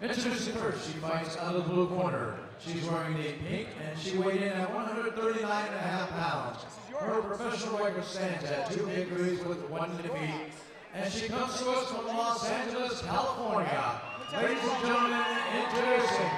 Introducing first, she fights out of the blue corner. She's wearing the pink and she weighed in at 139.5 pounds. Her professional record stands at 2 victories with 1 defeat. And she comes to us from Los Angeles, California. Ladies and gentlemen, introducing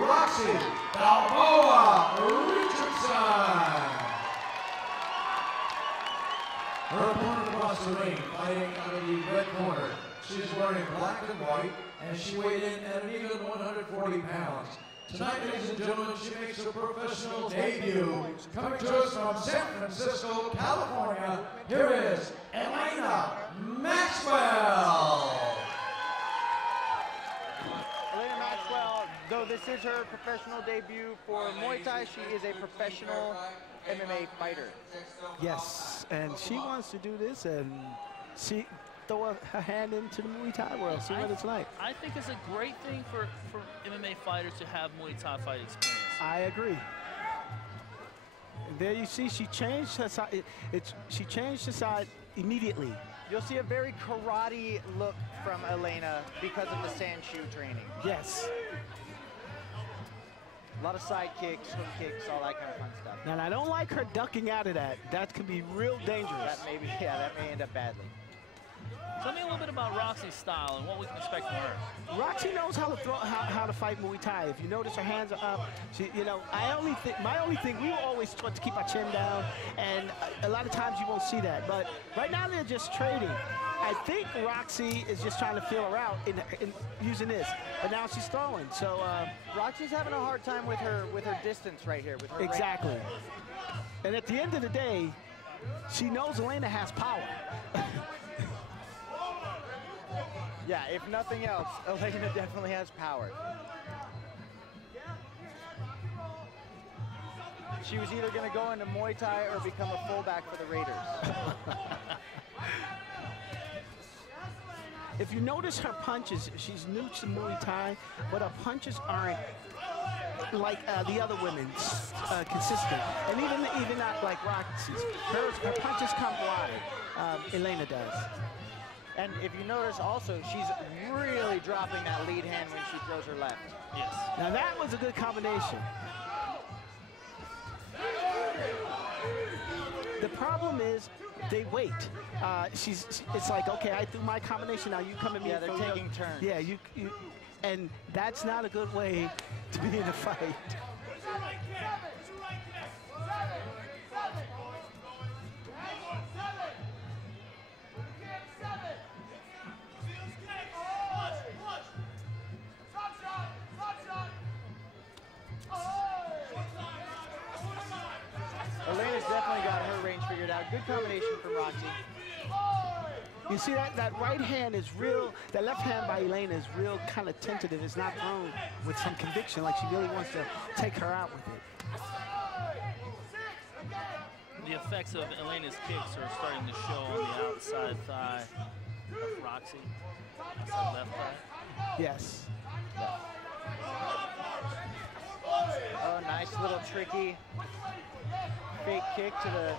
Roxy Balboa Richardson. Her opponent across the ring, fighting out of the red corner. She's wearing black and white, and she weighed in at an even 140 pounds. Tonight, ladies and gentlemen, she makes her professional debut. Coming to us from San Francisco, California, here is Elaina Maxwell. Elaina Maxwell, though this is her professional debut for Muay Thai, she is a professional MMA fighter. Yes, and she wants to do this, and she throw her hand into the Muay Thai world, see what it's like. I think it's a great thing for MMA fighters to have Muay Thai fight experience. I agree. And there you see, she changed her side. She changed her side immediately. You'll see a very karate look from Elaina because of the sand shoe training. Yes. A lot of side kicks, hook kicks, all that kind of fun stuff. Now, I don't like her ducking out of that. That can be real dangerous. That may end up badly. Tell me a little bit about Roxy's style and what we can expect from her. Roxy knows how to throw, how to fight Muay Thai. If you notice, her hands are up. She, you know, my only thing, we were always taught to keep our chin down, and a lot of times you won't see that. But right now they're just trading. I think Roxy is just trying to feel her out in using this, but now she's throwing. So Roxy's having a hard time with her distance right here. With her exactly. Range. And at the end of the day, she knows Elaina has power. Yeah, if nothing else, Elaina definitely has power. She was either going to go into Muay Thai or become a fullback for the Raiders. If you notice her punches, she's new to Muay Thai, but her punches aren't like the other women's consistent, and even not like Roxy's. Her punches come wide. Elaina does. And if you notice also, she's really dropping that lead hand when she throws her left. Yes. Now that was a good combination. The problem is they wait. It's like, okay, I threw my combination, now you come at me. Yeah, they're taking turns. Yeah, and that's not a good way to be in a fight. Elaina's definitely got her range figured out. Good combination from Roxy. You see that right hand is real, that left hand by Elaina is real kind of tentative. It's not thrown with some conviction, like she really wants to take her out with it. The effects of Elena's kicks are starting to show on the outside thigh of Roxy. Outside left thigh. Yes. Oh, nice little tricky fake kick to the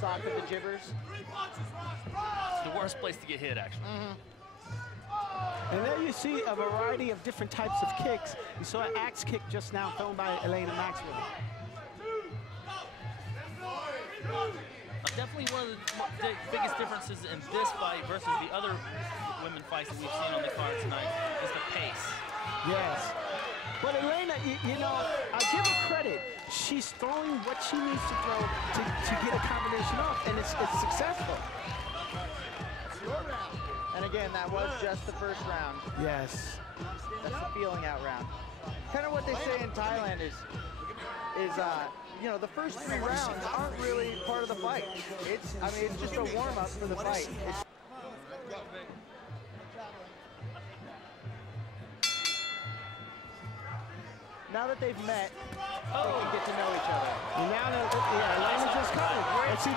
sock of the jibbers. It's the worst place to get hit, actually. And there you see a variety of different types of kicks. You saw an axe kick just now thrown by Elaina Maxwell. Definitely one of the biggest differences in this fight versus the other women fights that we've seen on the card tonight is the pace. Yes. But Elaina, you know, I give her credit. She's throwing what she needs to throw to get a combination off, and it's successful. And again, that was just the first round. Yes. That's the feeling out round. Kind of what they say in Thailand is you know, the first 3 rounds aren't really part of the fight. I mean, it's just a warm-up for the fight. Now that they've met, they can get to know each other. And now that Elaina's just coming. And see,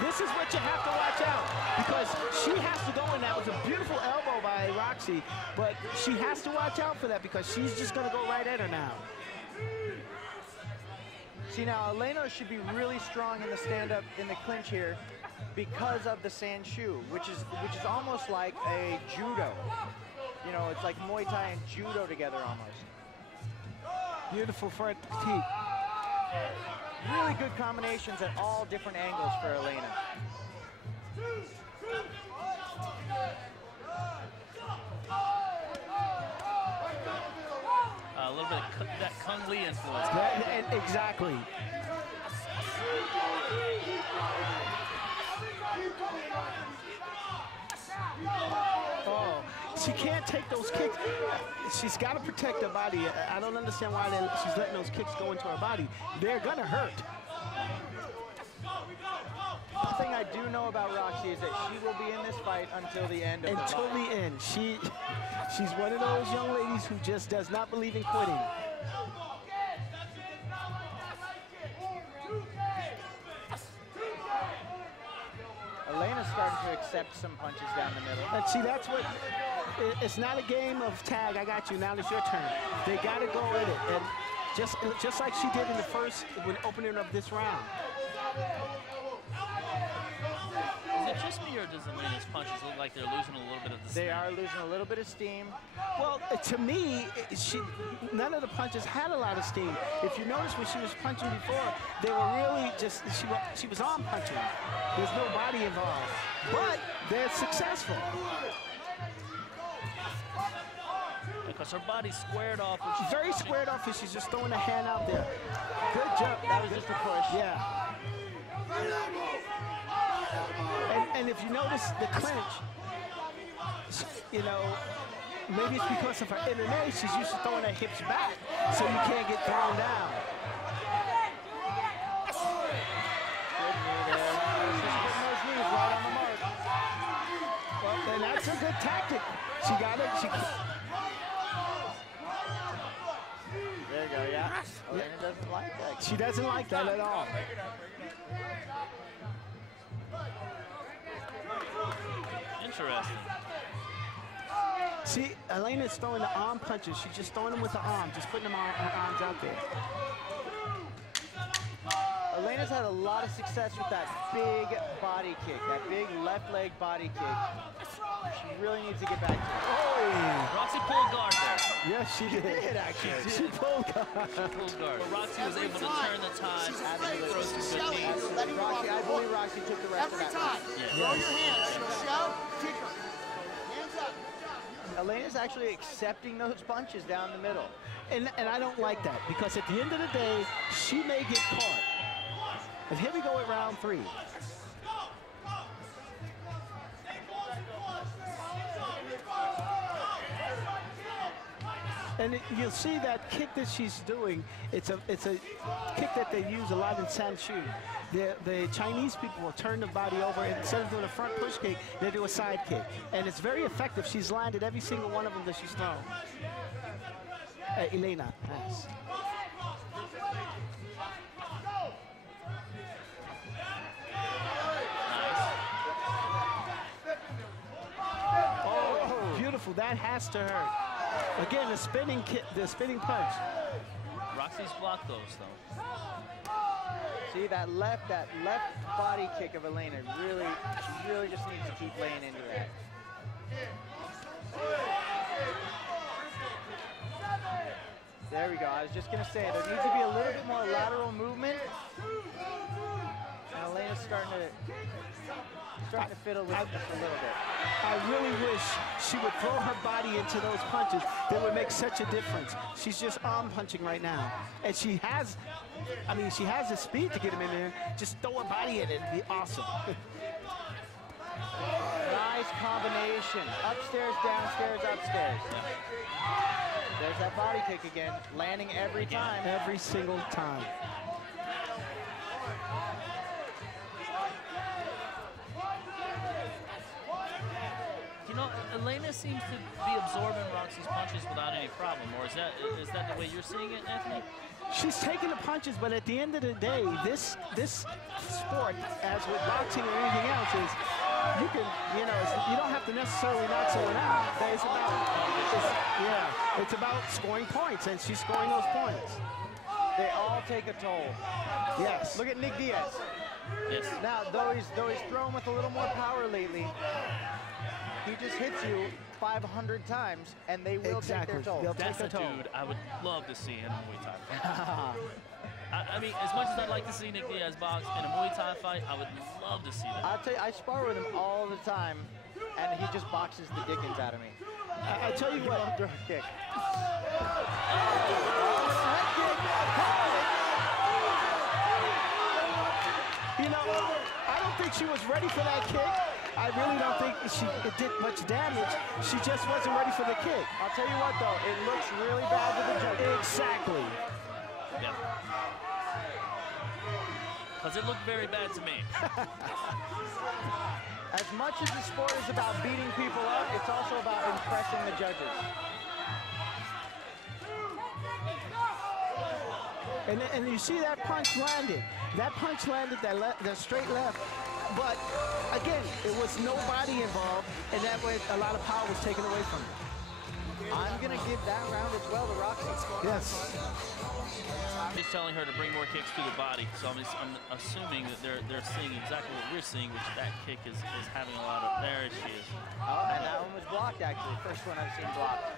this is what you have to watch out, because she has to go in. That was a beautiful elbow by Roxy, but she has to watch out for that because she's just going to go right at her now. See, now Elaina should be really strong in the stand-up, in the clinch here, because of the sand shoe, which is almost like a judo. you know, it's like Muay Thai and Judo together almost. Beautiful front kick. Really good combinations at all different angles for Elaina. A little bit of that Kung Lee influence. Exactly. Oh, she can't take those kicks. She's got to protect her body. I don't understand why she's letting those kicks go into her body. They're gonna hurt. One thing I do know about Roxy is that she will be in this fight until the end of the fight. Until the end. She's one of those young ladies who just does not believe in quitting. Elena's starting to accept some punches down the middle. And see, that's what, it's not a game of tag, I got you, now it's your turn. They got to go at it. And just like she did in the first, when opening up this round. Is it just me, or does Elena's punches look like they're losing a little bit of the steam? They are losing a little bit of steam. Well, to me, none of the punches had a lot of steam. If you notice when she was punching before, they were really just, she was arm punching. There's no body involved. But they're successful. Because her body's squared off. Very squared off, and she's just throwing a hand out there. Good job. That was just a push. Yeah. And if you notice the clinch, you know, maybe it's because of her MMA, she's used to throwing her hips back, so you can't get thrown down. Good knee there. She's putting those knees right on the mark. Well, and that's a good tactic. She got it. There you go, yeah. Elaina doesn't like that. She doesn't like that at all. Interesting. See, Elena's throwing the arm punches. She's just throwing them with the arm, just putting her arms out there. Elena's had a lot of success with that big body kick, that big left leg body kick. She really needs to get back to it. Oh! Roxy pulled guard there. Yes, she did. Actually. She pulled guard. Pulled guard. But Roxy was able to turn the tide, throw some good knees. Roxy, I believe Roxy took the rest of that fight. Throw your hands. Shout, kick her. Hands up. Elena's actually accepting those punches down the middle. And I don't like that, because at the end of the day, she may get caught. And here we go at round 3. And you'll see that kick that she's doing, it's a kick that they use a lot in Sanchu. The Chinese people will turn the body over, and instead of doing a front push kick, they do a side kick. And it's very effective. She's landed every single one of them that she's thrown. Elaina has. Oh, beautiful. That has to hurt. Again, the spinning kick, the spinning punch. Roxy's blocked those, though. See that left body kick of Elaina, she really just needs to keep laying into that. There we go. I was just gonna say there needs to be a little bit more lateral movement. And Elena's starting to fiddle with it just a little bit. I really wish she would throw her body into those punches. That would make such a difference. She's just arm punching right now. And she has the speed to get him in there. Just throw her body in it. It'd be awesome. Nice combination. Upstairs, downstairs, upstairs. There's that body kick again. Landing every time. Every single time. You know, Elaina seems to be absorbing Roxy's punches without any problem, or is that the way you're seeing it, Anthony? She's taking the punches, but at the end of the day, this sport, as with boxing or anything else, is you can, you don't have to necessarily knock someone out. It's about scoring points, and she's scoring those points. They all take a toll. Yes. Look at Nick Diaz. Yes. Now, though he's thrown with a little more power lately, he just hits you 500 times, and they will take their toll. That's a dude I would love to see in a Muay Thai fight. I mean, as much as I'd like to see Nick Diaz box in a Muay Thai fight, I would love to see that. I'll tell you, I spar with him all the time, and he just boxes the dickens out of me. I tell you what. Kick. You know, I don't think she was ready for that kick. I really don't think it did much damage. She just wasn't ready for the kick. I'll tell you what, though, it looks really bad to the judges. Exactly. Yeah. Because it looked very bad to me. As much as the sport is about beating people up, it's also about impressing the judges. And you see that punch landed. That punch landed, that straight left. But again, it was nobody involved, and that way a lot of power was taken away from her. I'm going to give that round as well to Roxy. Yes. Just telling her to bring more kicks to the body, so I'm assuming that they're seeing exactly what we're seeing, which that kick is having a lot of. There she is. Oh, and that one was blocked, actually. First one I've seen blocked.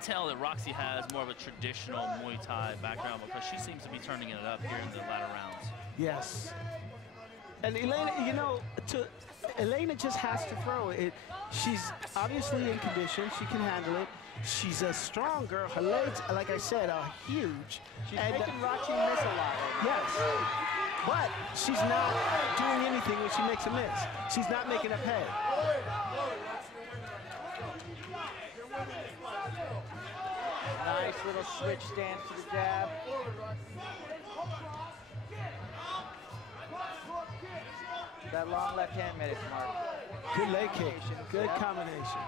Tell that Roxy has more of a traditional Muay Thai background because she seems to be turning it up here in the latter rounds. Yes. And Elaina, you know, Elaina just has to throw it. She's obviously in condition. She can handle it. She's a strong girl. Her legs, like I said, are huge. She's making Roxy miss a lot. Yes. But she's not doing anything when she makes a miss. She's not making a pay. Nice little switch stance to the jab. That long left hand made it, Mark. Good leg kick. Good combination.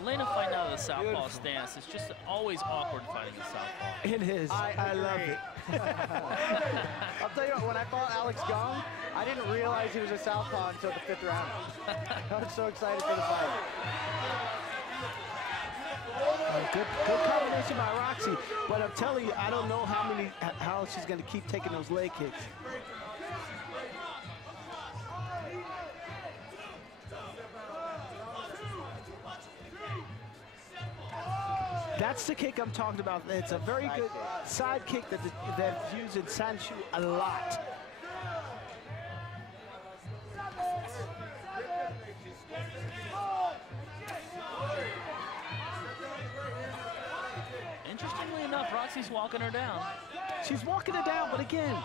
Elaina fighting out of the southpaw stance. It's just always awkward fighting the southpaw. It is. I love it. I'll tell you what, when I fought Alex Gong, I didn't realize he was a southpaw until the 5th round. I was so excited for the fight. Good combination by Roxy, but I'm telling you, I don't know how she's going to keep taking those leg kicks. That's the kick I'm talking about. It's a very good side kick that's used in Sanshou a lot. Interestingly enough, Roxy's walking her down. She's walking her down, but again,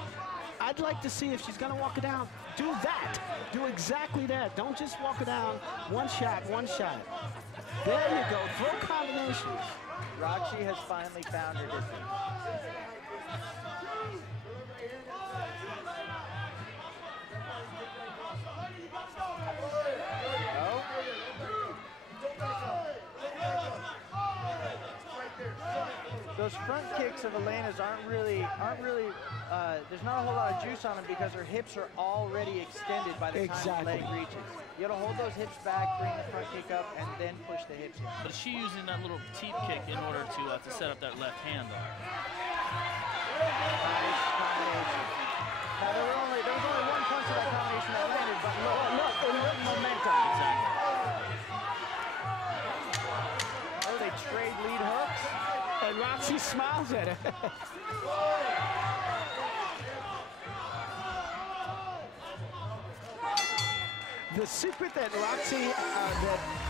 I'd like to see if she's going to walk her down. Do that. Do exactly that. Don't just walk her down. One shot, one shot. There you go. Throw combinations. Roxy has finally found her distance. Those front kicks of Elena's aren't really, there's not a whole lot of juice on them because her hips are already extended by the time the leg reaches. You gotta hold those hips back, bring the front kick up, and then push the hips in. But is she using that little teep kick in order to set up that left hand though? Nice combination. Now there was only one punch of that combination that landed, but look, momentum. Exactly. Oh, they trade lead hooks. And Roxy smiles at her. The secret that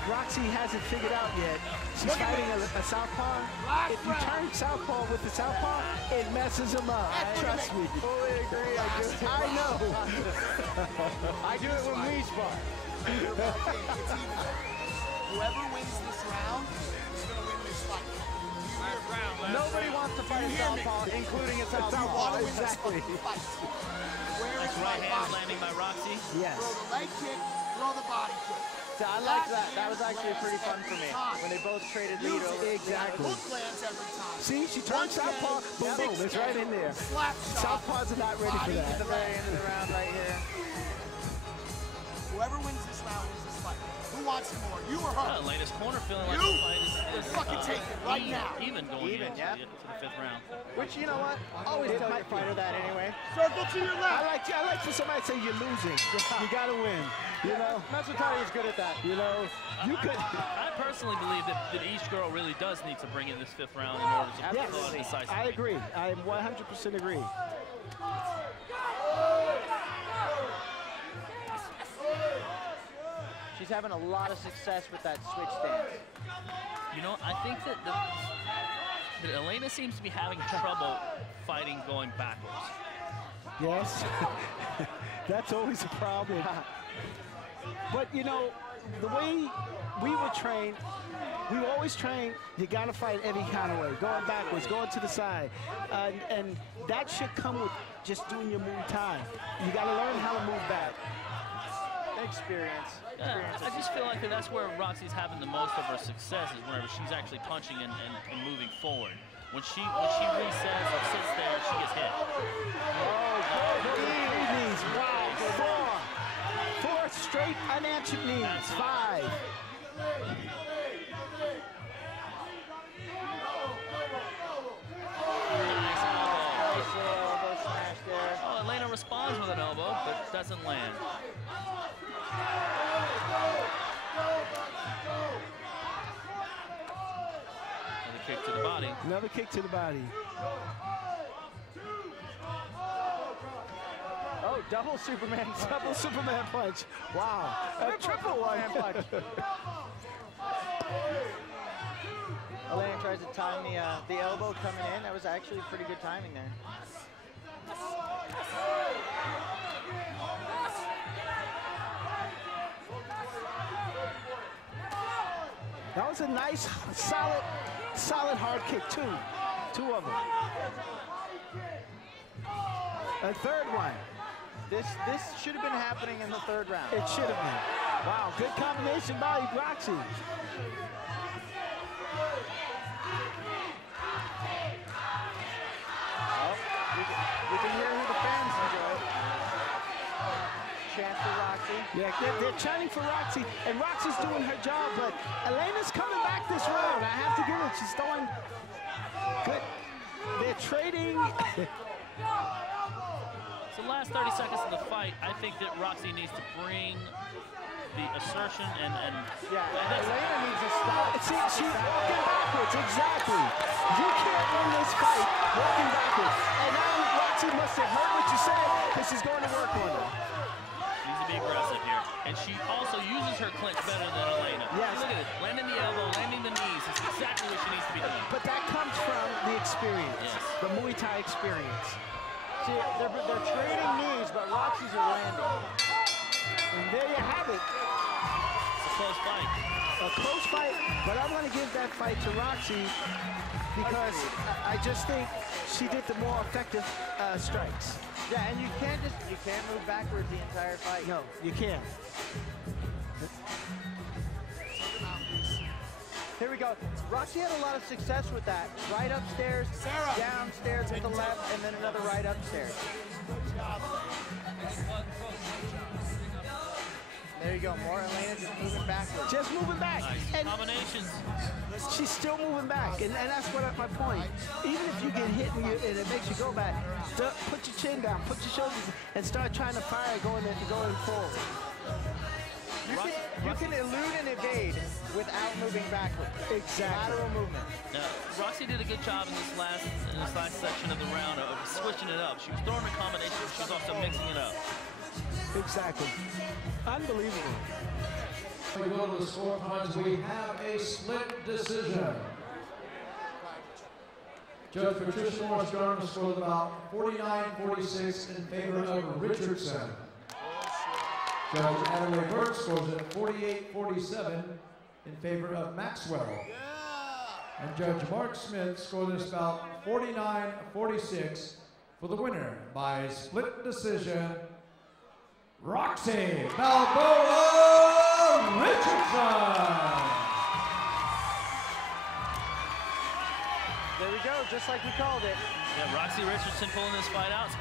Roxy hasn't figured out yet, she's fighting a southpaw. If you turn southpaw with the southpaw, it messes him up. Trust me. Fully agree. I know. I do it when we spar. Whoever wins this round is going to win this fight. Nobody wants to fight a southpaw, including a southpaw. Exactly. Nice right hand landing by Roxy. Yes. Throw the leg kick, throw the body kick. So I like that. That was actually pretty fun for me when they both traded lead over. Exactly. Hook lands every time. See, she turned southpaw, boom, boom, it's right in there. Slap shot. Southpaws are not ready for At the that. very end of the round right here. Whoever wins this round is fight? Who wants it more, you or her? Eleina's corner feeling like You? the fight is Fucking take it right now. even going Even, into yeah. to the 5th round. Which, you know what? Always tell your fighter that anyway. Circle to your left. I like for somebody to say you're losing. You got to win. You know? Matsutani is good at that. You know, you could. I personally believe that each girl really does need to bring in this 5th round in order to Yes, pull it decisively. I agree. I 100% agree. She's having a lot of success with that switch stance. You know, I think that Elaina seems to be having trouble fighting going backwards. Yes, that's always a problem. But, you know, the way we were trained, we were always trained, you got to fight every kind of way, going backwards, going to the side. And that should come with just doing your Muay Thai. You got to learn how to move back. Experience. Yeah, I just feel like that's where Roxy's having the most of her success is whenever she's actually punching and moving forward. When she resets or sits there, she gets hit. Oh, good knees. Wow, four straight unanswered knees. 5. Nice elbow. Nice little elbow smash there. Oh, Elaina responds with an elbow, but doesn't land. Another kick to the body. Another kick to the body. Oh, double Superman. Double Superman punch. Wow. A triple one. punch. Elaina tries to time the elbow coming in. That was actually pretty good timing there. That was a nice, solid hard kick, two of them. A third one. This should have been happening in the 3rd round. It should have been. Wow, good combination by Roxy. Oh, we can hear who the fans enjoy. Chant for Roxy. Yeah, they're chanting for Roxy, and Roxy's doing her job, but Elena's coming back this round. I have to give it. She's throwing good. They're trading. So last 30 seconds of the fight, I think that Roxy needs to bring the assertion and Yeah, Elaina needs to stop. She's walking backwards, exactly. You can't win this fight walking backwards. And now Roxy must have heard what you said, because she's going to work on her. needs to be aggressive here. And she also uses her clinch better than Elaina. Yes. Look at it, landing the elbow, landing the knees. It's exactly what she needs to be doing. But that comes from the experience, Yes. the Muay Thai experience. See, they're trading knees, but Roxy's are landing. And there you have it. It's a close fight. A close fight, but I'm going to give that fight to Roxy because I just think she did the more effective strikes. Yeah, and you can't move backwards the entire fight. No, you can't. Here we go. Roxy had a lot of success with that. Right upstairs, downstairs with the left, and then another right upstairs. There you go, more Elaina just moving backwards. Just moving back. Nice And combinations. she's still moving back, and that's what my point. Even if you get hit and it makes you go back, put your chin down, put your shoulders, and start trying to fire going forward. You can elude and evade without moving backwards. Exactly. Lateral movement. Now, Roxy did a good job in this last section of the round of switching it up. She was throwing a combination, but she was also mixing it up. Exactly. Unbelievable. We go to the score points. We have a split decision. Judge Patricia Morris Garner scored about 49-46 in favor of Richardson. Judge Adelaide Burke scores at 48-47 in favor of Maxwell. And Judge Mark Smith scored this bout 49-46 for the winner by split decision, Roxy Balboa Richardson. There we go, just like we called it. Yeah, Roxy Richardson pulling this fight out.